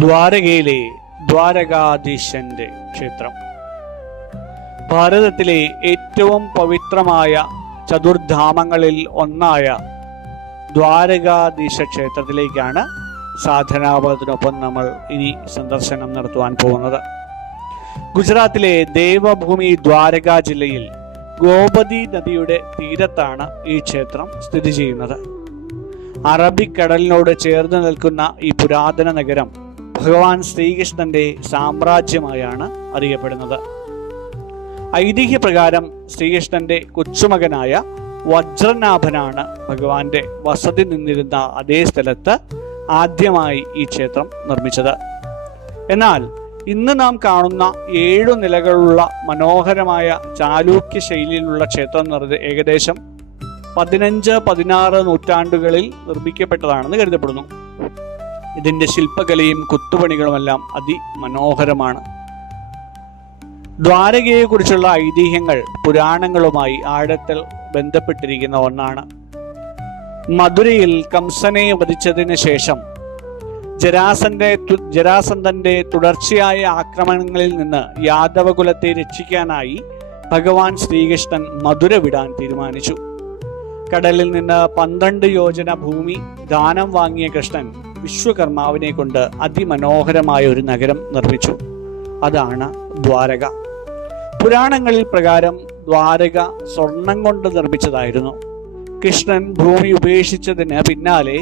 ദ്വാരകയിലെ ദ്വാരകാധീശന്റെ ക്ഷേത്രം ഭാരതത്തിലെ ഏറ്റവും പവിത്രമായ ചതുർധാമങ്ങളിൽ ഒന്നായ ദ്വാരകാധീശ ക്ഷേത്രത്തിലേക്കാണ് സാധനാപത്തിനൊപ്പം നമ്മൾ ഇനി സന്ദർശനം നടത്തുവാൻ പോകുന്നത്. ഗുജറാത്തിലെ ദേവഭൂമി ദ്വാരക ജില്ലയിൽ ഗോമതി നദിയുടെ തീരത്താണ് ഈ ക്ഷേത്രം സ്ഥിതി ചെയ്യുന്നത്. അറബിക്കടലിനോട് ചേർന്ന് നിൽക്കുന്ന ഈ പുരാതന നഗരം ഭഗവാൻ ശ്രീകൃഷ്ണന്റെ സാമ്രാജ്യമായാണ് അറിയപ്പെടുന്നത്. ഐതിഹ്യപ്രകാരം ശ്രീകൃഷ്ണന്റെ കൊച്ചുമകനായ വജ്രനാഭനാണ് ഭഗവാന്റെ വസതി നിന്നിരുന്ന അതേ സ്ഥലത്ത് ആദ്യമായി ഈ ക്ഷേത്രം നിർമ്മിച്ചത്. എന്നാൽ ഇന്ന് നാം കാണുന്ന 7 നിലകളുള്ള മനോഹരമായ ചാലൂക്യ ശൈലിയിലുള്ള ക്ഷേത്രം ഏകദേശം 15-16 നൂറ്റാണ്ടുകളിൽ നിർമ്മിക്കപ്പെട്ടതാണെന്ന് കരുതപ്പെടുന്നു. ഇതിന്റെ ശില്പകലയും കൊത്തുപണികളുമെല്ലാം അതിമനോഹരമാണ്. ദ്വാരകയെക്കുറിച്ചുള്ള ഐതിഹ്യങ്ങൾ പുരാണങ്ങളുമായി ആഴത്തിൽ ബന്ധപ്പെട്ടിരിക്കുന്ന ഒന്നാണ്. മധുരയിൽ കംസനെ വധിച്ചതിന് ശേഷം ജരാസന്ധന്റെ തുടർച്ചയായ ആക്രമണങ്ങളിൽ നിന്ന് യാദവകുലത്തെ രക്ഷിക്കാനായി ഭഗവാൻ ശ്രീകൃഷ്ണൻ മധുര വിടാൻ തീരുമാനിച്ചു. കടലിൽ നിന്ന് 12 യോജന ഭൂമി ദാനം വാങ്ങിയ കൃഷ്ണൻ വിശ്വകർമാവിനെ കൊണ്ട് അതിമനോഹരമായ ഒരു നഗരം നിർമ്മിച്ചു. അതാണ് ദ്വാരക. പുരാണങ്ങളിൽ പ്രകാരം ദ്വാരക സ്വർണം കൊണ്ട് നിർമ്മിച്ചതായിരുന്നു. കൃഷ്ണൻ ഭൂമി ഉപേക്ഷിച്ചതിന് പിന്നാലെ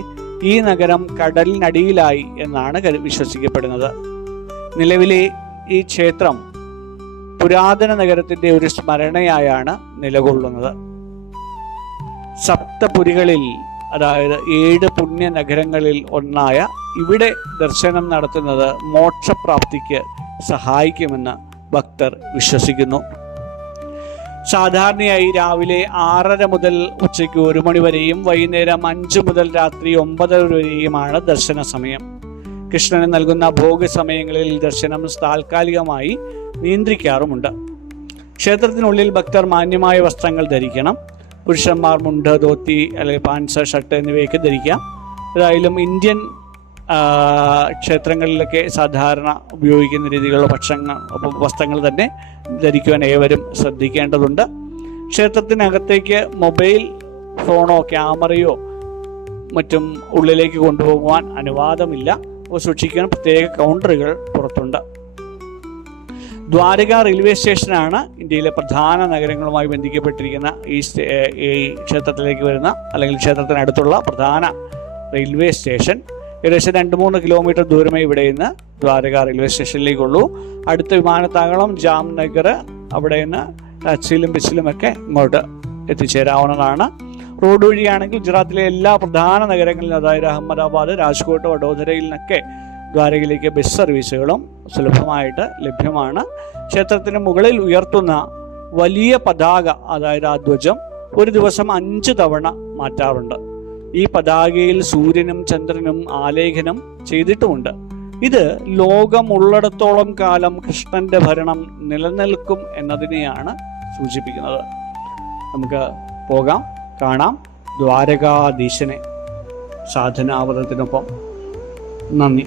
ഈ നഗരം കടലിനടിയിലായി എന്നാണ് വിശ്വസിക്കപ്പെടുന്നത്. നിലവിലെ ഈ ക്ഷേത്രം പുരാതന നഗരത്തിന്റെ ഒരു സ്മരണയായാണ് നിലകൊള്ളുന്നത്. സപ്തപുരികളിൽ, അതായത് 7 പുണ്യ നഗരങ്ങളിൽ ഒന്നായ ഇവിടെ ദർശനം നടത്തുന്നത് മോക്ഷപ്രാപ്തിക്ക് സഹായിക്കുമെന്ന് ഭക്തർ വിശ്വസിക്കുന്നു. സാധാരണയായി രാവിലെ 6:30 മുതൽ ഉച്ചയ്ക്ക് 1 മണി വരെയും വൈകുന്നേരം 5 മുതൽ രാത്രി 9 വരെയുമാണ് ദർശന സമയം. കൃഷ്ണന് നൽകുന്ന ഭോഗ സമയങ്ങളിൽ ദർശനം താൽക്കാലികമായി നിയന്ത്രിക്കാറുമുണ്ട്. ക്ഷേത്രത്തിനുള്ളിൽ ഭക്തർ മാന്യമായ വസ്ത്രങ്ങൾ ധരിക്കണം. പുരുഷന്മാർ മുണ്ട്, ധോത്തി അല്ലെങ്കിൽ പാൻസ്, ഷർട്ട് എന്നിവയൊക്കെ ധരിക്കാം. ഏതായാലും ഇന്ത്യൻ ക്ഷേത്രങ്ങളിലൊക്കെ സാധാരണ ഉപയോഗിക്കുന്ന രീതിയിലുള്ള വസ്ത്രങ്ങൾ തന്നെ ധരിക്കുവാൻ ഏവരും ശ്രദ്ധിക്കേണ്ടതുണ്ട്. ക്ഷേത്രത്തിനകത്തേക്ക് മൊബൈൽ ഫോണോ ക്യാമറയോ മറ്റും ഉള്ളിലേക്ക് കൊണ്ടുപോകുവാൻ അനുവാദമില്ല. അപ്പോൾ സൂക്ഷിക്കാൻ പ്രത്യേക കൗണ്ടറുകൾ പുറത്തുണ്ട്. ദ്വാരക റെയിൽവേ സ്റ്റേഷനാണ് ഇന്ത്യയിലെ പ്രധാന നഗരങ്ങളുമായി ബന്ധിക്കപ്പെട്ടിരിക്കുന്ന ഈ ക്ഷേത്രത്തിലേക്ക് വരുന്ന അല്ലെങ്കിൽ ക്ഷേത്രത്തിനടുത്തുള്ള പ്രധാന റെയിൽവേ സ്റ്റേഷൻ. ഏകദേശം 2-3 കിലോമീറ്റർ ദൂരമേ ഇവിടെ നിന്ന് ദ്വാരക റെയിൽവേ സ്റ്റേഷനിലേക്കുള്ളൂ. അടുത്ത വിമാനത്താവളം ജാംനഗർ. അവിടെ നിന്ന് ടാക്സിയിലും ബസ്സിലുമൊക്കെ ഇങ്ങോട്ട് എത്തിച്ചേരാവുന്നതാണ്. റോഡ് വഴിയാണെങ്കിൽ ഗുജറാത്തിലെ എല്ലാ പ്രധാന നഗരങ്ങളിലും, അതായത് അഹമ്മദാബാദ്, രാജ്കോട്ട്, വഡോദരയിൽ നിന്നൊക്കെ ദ്വാരകയിലേക്ക് ബസ് സർവീസുകളും സുലഭമായിട്ട് ലഭ്യമാണ്. ക്ഷേത്രത്തിന് മുകളിൽ ഉയർത്തുന്ന വലിയ പതാക, അതായത് ആ ധ്വജം, ഒരു ദിവസം 5 തവണ മാറ്റാറുണ്ട്. ഈ പതാകയിൽ സൂര്യനും ചന്ദ്രനും ആലേഖനം ചെയ്തിട്ടുമുണ്ട്. ഇത് ലോകമുള്ളിടത്തോളം കാലം കൃഷ്ണന്റെ ഭരണം നിലനിൽക്കും എന്നതിനെയാണ് സൂചിപ്പിക്കുന്നത്. നമുക്ക് പോകാം, കാണാം ദ്വാരകാധീശനെ സാധനാവതത്തിനൊപ്പം. നന്ദി.